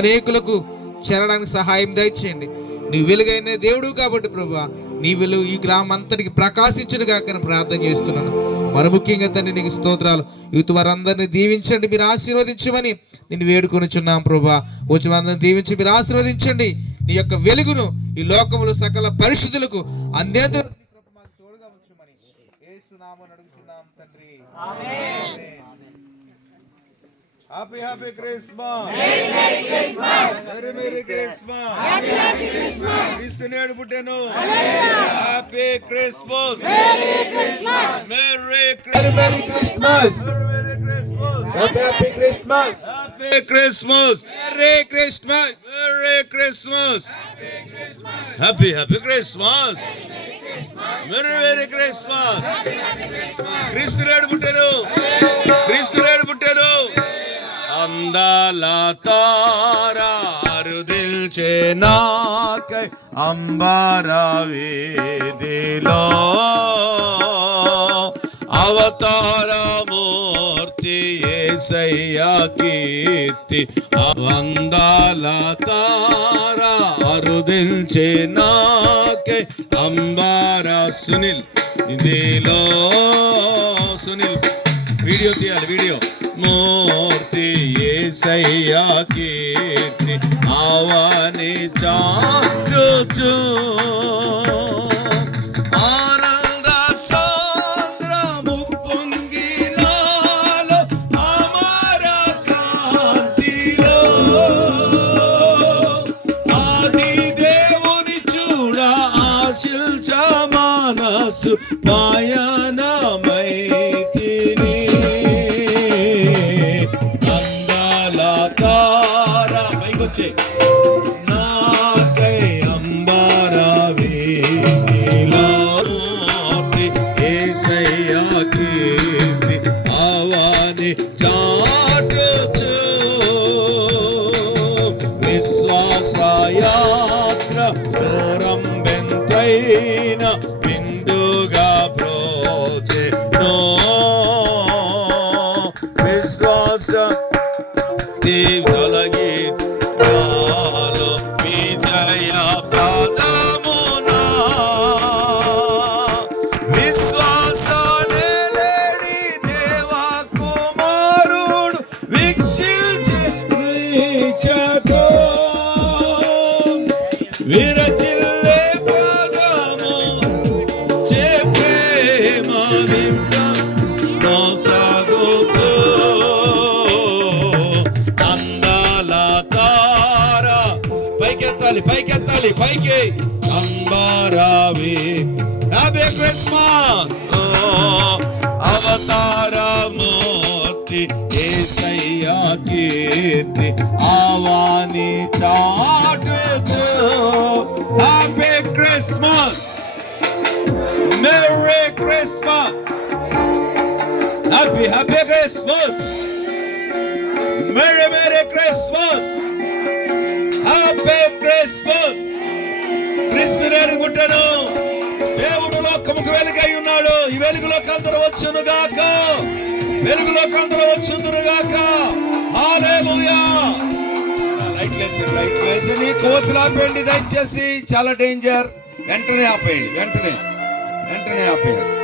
అనేకులకు చేరడానికి సహాయం దయచేయండి. నీ వెలుగైన దేవుడు కాబట్టి ప్రభువా, నీ వెలుగు ఈ గ్రామం అంతటికి ప్రకాశించును గాక ప్రార్థన చేస్తున్నాను. మరి ముఖ్యంగా తండ్రి నీకు స్తోత్రాలు. యూత్ వారందరినీ దీవించండి, మీరు ఆశీర్వదించమని నేను వేడుకొనిచున్నాం ప్రభువా. వచ్చి వారందరిని దీవించి మీరు ఆశీర్వదించండి. నీ యొక్క వెలుగును ఈ లోకములు సకల పరిశుద్ధులకు అందేంత తోడుగా ఉంచమని యేసు నామమున అడుగుచున్నాం తండ్రి. ఆమేన్. Happy Christmas. Merry Christmas. Merry Christmas. Happy Christmas. Christian పుట్టెను. Happy Christmas. Merry Christmas. Merry Christmas. Merry Christmas. Merry Christmas. Happy Christmas. Happy Christmas. Merry Christmas. Merry Christmas. Happy Christmas. Merry Christmas. Christian పుట్టెను. Christian పుట్టెను. అందాల తార అరుదిల్చే నాకై అంబర వీధిలో అవతార మూర్తి యేసయ్య కీర్తి. అందాల తార అరుదిల్చే నాకై అంబర సునీల్ ఇదిలో సునీల్ వీడియో తీయాలి వీడియో. మూర్తి యేసయ్య కీర్తి అవని చాటుచు ఆనంద సాంద్రము పొంగినాలో అమర కాంతిలో ఆది దేవుని చూడ ఆశిల్చ మనసు పయనమైతిని. నాకై అంబర వీధిలో యేసయ్య కీర్తి అవని చాటుచు విశ్వాస యాత్ర దూరం బెంతైన బిందుగా బ్రోచెను. విశ్వాస తొలగి విజయ పదమునా విశ్వాసనే లేడి దేవ కుమారుడు వీక్షించి నీచతో విరచిల్లే పదము చే ప్రేమ వింద నోసాగుచు పైకెత్తాలి పైకి అంబరావి. Happy Christmas. అవతార మూర్తి యేసయ్య కీర్తి అవని చాటుచు. Happy Christmas. Merry Christmas. Happy Christmas. Merry Christmas. Happy Christmas. క్రీస్తుని పుట్టెను. దేవుడు లోకముకు వెలుగై ఉన్నాడు. ఈ వెలుగులోకి అందరూ వచ్చును గాక. వెలుగులోకి అందరూ వచ్చుదురు గాక. హల్లెలూయా. లైట్లు వేసి కోతులు ఆపేయండి దయచేసి. చాలా డేంజర్. వెంటనే ఆపేయండి. వెంటనే ఆపేయండి.